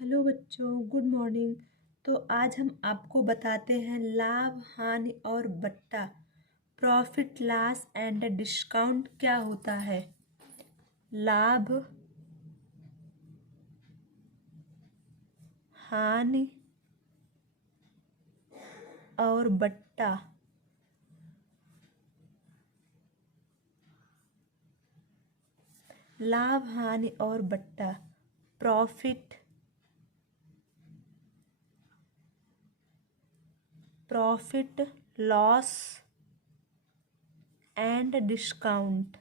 Hello बच्चों, good morning. तो आज हम आपको बताते हैं लाभ, हानि और बट्टा, प्रॉफिट, लॉस एंड डिस्काउंट क्या होता है। लाभ, हानि और बट्टा। लाभ, हानि और बट्टा, प्रॉफिट, लॉस एंड डिस्काउंट।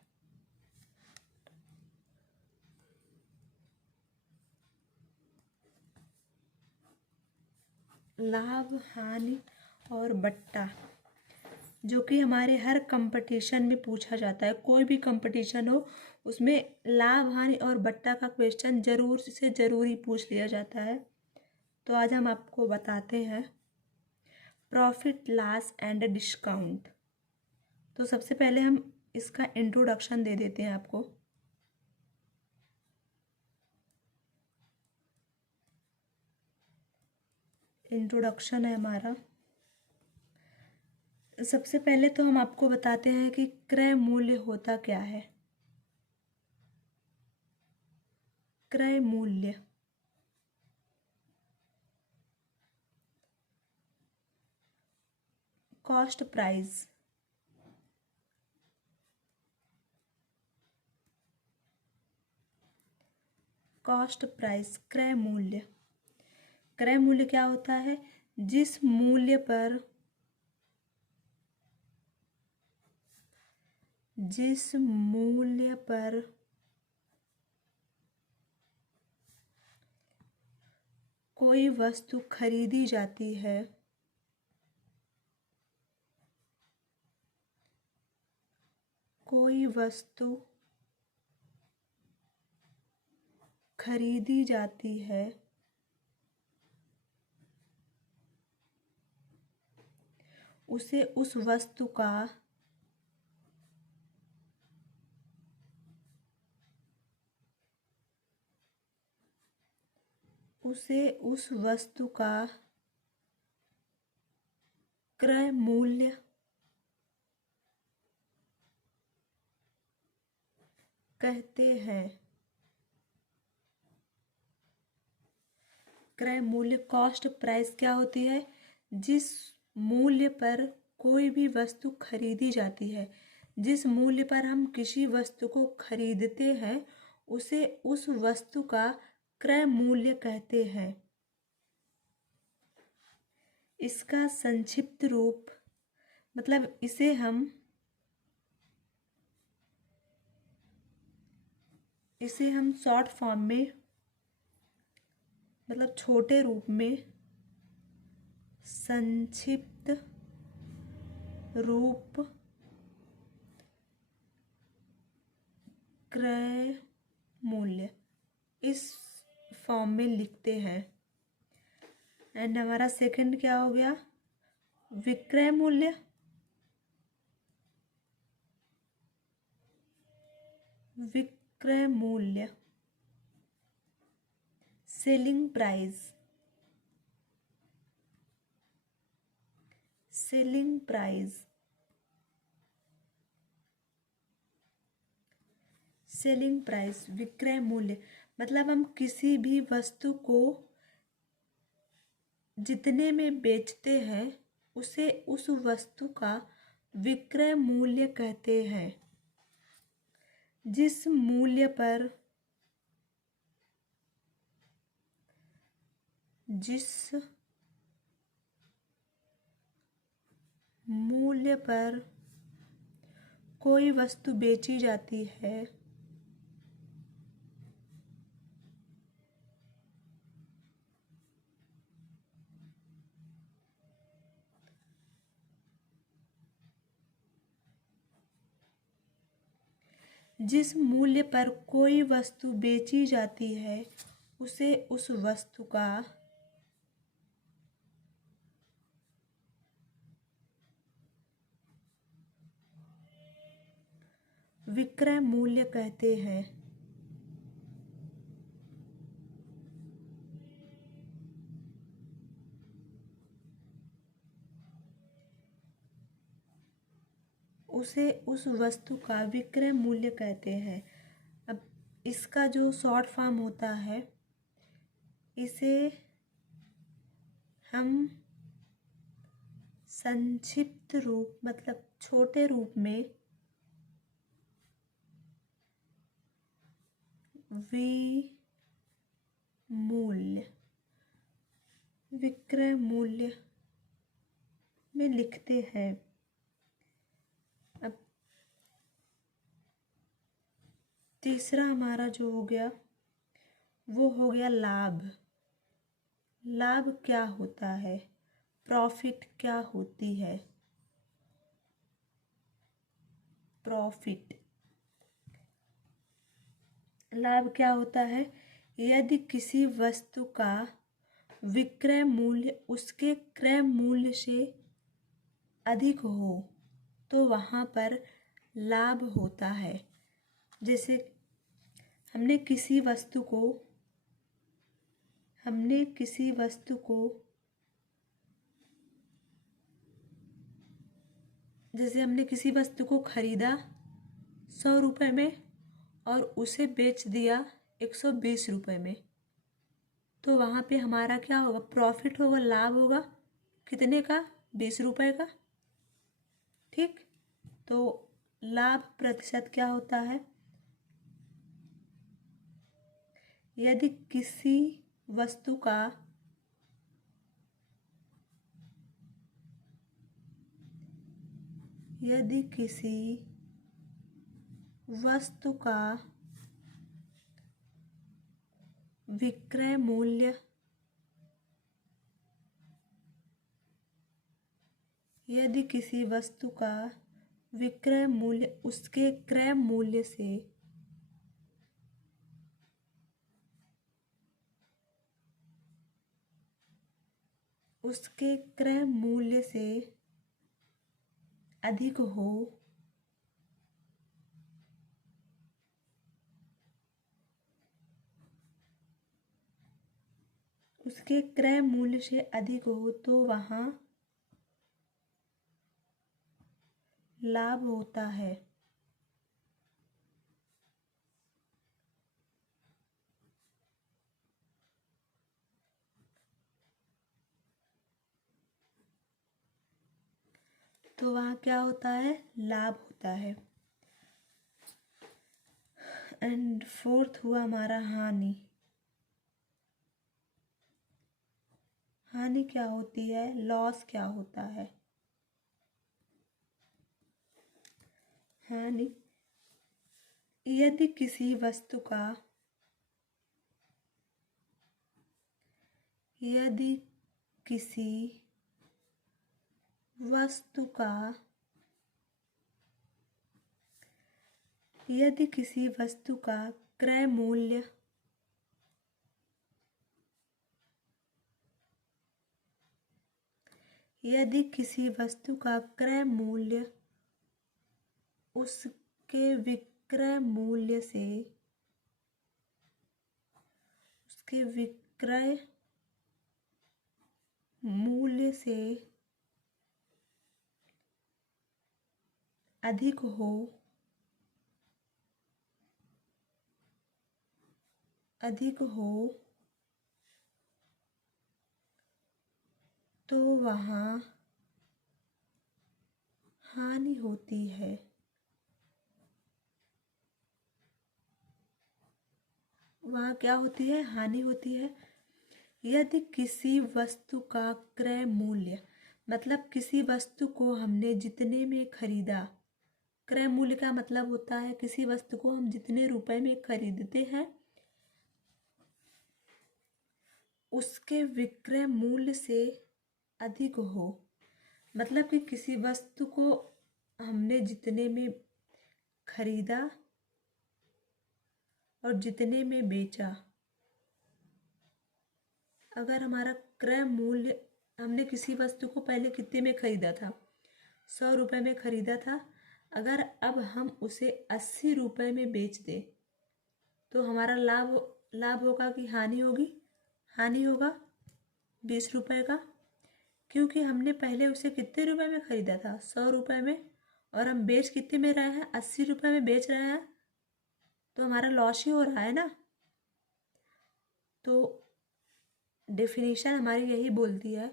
लाभ, हानि और बट्टा जो कि हमारे हर कंपटीशन में पूछा जाता है। कोई भी कंपटीशन हो उसमें लाभ, हानि और बट्टा का क्वेश्चन जरूर से जरूरी पूछ लिया जाता है। तो आज हम आपको बताते हैं प्रॉफिट, लॉस एंड डिस्काउंट। तो सबसे पहले हम इसका इंट्रोडक्शन दे देते हैं आपको। इंट्रोडक्शन है हमारा। सबसे पहले तो हम आपको बताते हैं कि क्रय मूल्य होता क्या है। क्रय मूल्य, कॉस्ट प्राइस। कॉस्ट प्राइस, क्रय मूल्य। क्रय मूल्य क्या होता है? जिस मूल्य पर कोई वस्तु खरीदी जाती है, कोई वस्तु खरीदी जाती है, उसे उस वस्तु का क्रय मूल्य कहते हैं। क्रय मूल्य, कॉस्ट प्राइस क्या होती है? जिस मूल्य पर कोई भी वस्तु खरीदी जाती है, जिस मूल्य पर हम किसी वस्तु को खरीदते हैं, उसे उस वस्तु का क्रय मूल्य कहते हैं। इसका संक्षिप्त रूप, मतलब इसे हम शॉर्ट फॉर्म में, मतलब छोटे रूप में, संक्षिप्त रूप क्रय मूल्य, इस फॉर्म में लिखते हैं। एंड हमारा सेकंड क्या हो गया? विक्रय मूल्य। विक्रय मूल्य, selling price. Selling price, selling price, विक्रय मूल्य। मतलब हम किसी भी वस्तु को जितने में बेचते हैं, उसे उस वस्तु का विक्रय मूल्य कहते हैं। जिस मूल्य पर कोई वस्तु बेची जाती है, जिस मूल्य पर कोई वस्तु बेची जाती है, उसे उस वस्तु का विक्रय मूल्य कहते हैं। उसे उस वस्तु का विक्रय मूल्य कहते हैं। अब इसका जो शॉर्ट फॉर्म होता है, इसे हम संक्षिप्त रूप मतलब छोटे रूप में विमूल्य, विक्रय मूल्य में लिखते हैं। अब तीसरा हमारा जो हो गया वो हो गया लाभ। लाभ क्या होता है? प्रॉफिट क्या होती है? प्रॉफिट, लाभ क्या होता है? यदि किसी वस्तु का विक्रय मूल्य उसके क्रय मूल्य से अधिक हो तो वहाँ पर लाभ होता है। जैसे हमने किसी वस्तु को खरीदा 100 रुपये में और उसे बेच दिया 120 रुपये में, तो वहाँ पे हमारा क्या होगा? प्रॉफिट होगा, लाभ होगा। कितने का? 20 रुपये का। ठीक, तो लाभ प्रतिशत क्या होता है? यदि किसी वस्तु का विक्रय मूल्य उसके क्रय मूल्य से अधिक हो तो वहाँ लाभ होता है। तो वहाँ क्या होता है? लाभ होता है। एंड फोर्थ हुआ हमारा हानि। हानि क्या होती है? लॉस क्या होता है? हानि, यदि किसी वस्तु का क्रय मूल्य उसके विक्रय मूल्य से अधिक हो तो वहाँ हानि होती है। वहाँ क्या होती है? हानि होती है। यदि किसी वस्तु का क्रय मूल्य मतलब किसी वस्तु को हमने जितने में खरीदा, क्रय मूल्य का मतलब होता है किसी वस्तु को हम जितने रुपए में खरीदते हैं उसके विक्रय मूल्य से अधिक हो। मतलब कि किसी वस्तु को हमने जितने में खरीदा और जितने में बेचा, अगर हमारा क्रय मूल्य, हमने किसी वस्तु को पहले कितने में खरीदा था? 100 रुपये में खरीदा था। अगर अब हम उसे 80 रुपये में बेच दें तो हमारा लाभ होगा कि हानि होगी? हानि होगा 20 रुपये का, क्योंकि हमने पहले उसे कितने रुपए में खरीदा था? 100 रुपये में, और हम बेच कितने में रहे हैं, 80 रुपये में बेच रहे हैं, तो हमारा लॉस ही हो रहा है ना। तो डेफिनेशन हमारी यही बोलती है,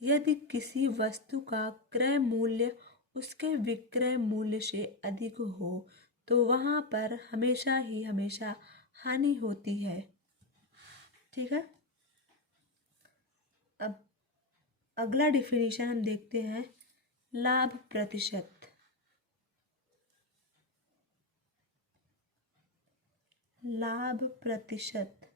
यदि किसी वस्तु का क्रय मूल्य उसके विक्रय मूल्य से अधिक हो तो वहाँ पर हमेशा ही हमेशा हानि होती है। ठीक है, अब अगला डेफिनेशन हम देखते हैं, लाभ प्रतिशत। लाभ प्रतिशत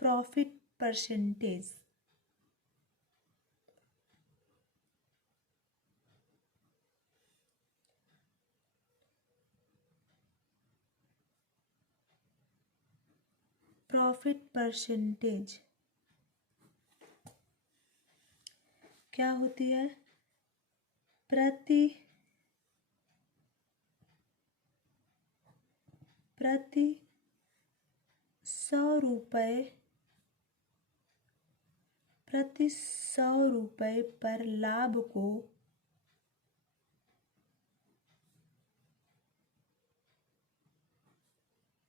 प्रॉफिट परसेंटेज। प्रॉफिट परसेंटेज क्या होती है, प्रति 100 रुपये पर लाभ को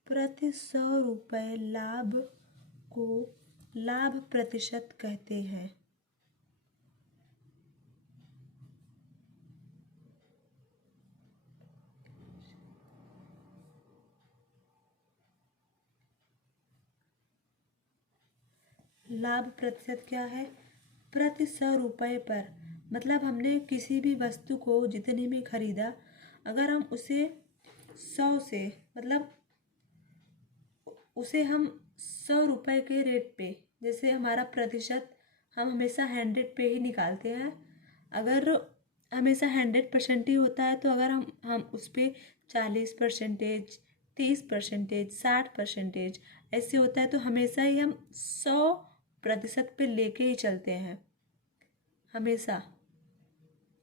प्रति 100 रुपये लाभ को लाभ प्रतिशत कहते हैं। लाभ प्रतिशत क्या है, प्रति 100 रुपये पर, मतलब हमने किसी भी वस्तु को जितने में खरीदा, अगर हम उसे 100 से, मतलब उसे हम 100 रुपये के रेट पे, जैसे हमारा प्रतिशत हम हमेशा 100 पे ही निकालते हैं, अगर हमेशा 100% ही होता है, तो अगर हम उस पर 40%, 30%, 60% ऐसे होता है, तो हमेशा ही हम 100% पे लेके ही चलते हैं हमेशा,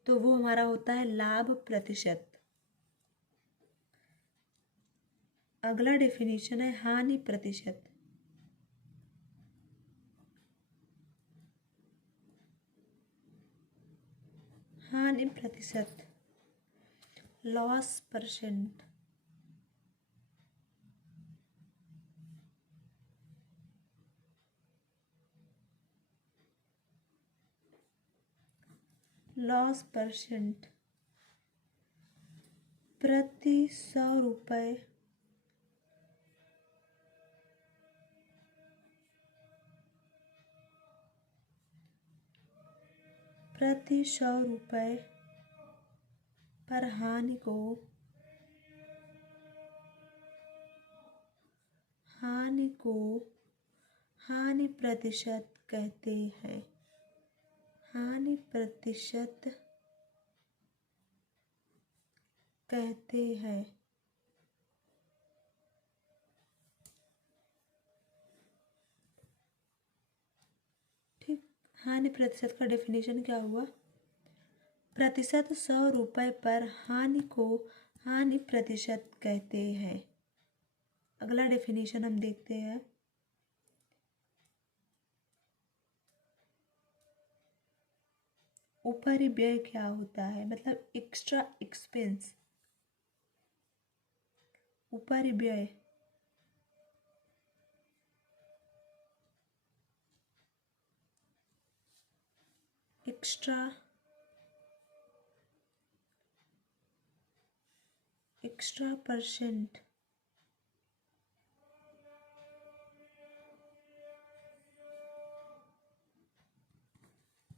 तो वो हमारा होता है लाभ प्रतिशत। अगला डेफिनेशन है हानि प्रतिशत। हानि प्रतिशत लॉस परसेंट। लॉस परसेंट प्रति 100 रुपये पर हानि को हानि प्रतिशत कहते हैं। हानि प्रतिशत कहते हैं। ठीक, हानि प्रतिशत का डेफिनेशन क्या हुआ, प्रतिशत 100 रुपये पर हानि को हानि प्रतिशत कहते हैं। अगला डेफिनेशन हम देखते हैं, उपरिव्यय क्या होता है, मतलब एक्स्ट्रा एक्सपेंस। उपरिव्यय एक्स्ट्रा परसेंट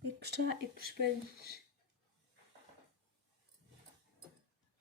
एक्स्ट्रा एक्सपेंस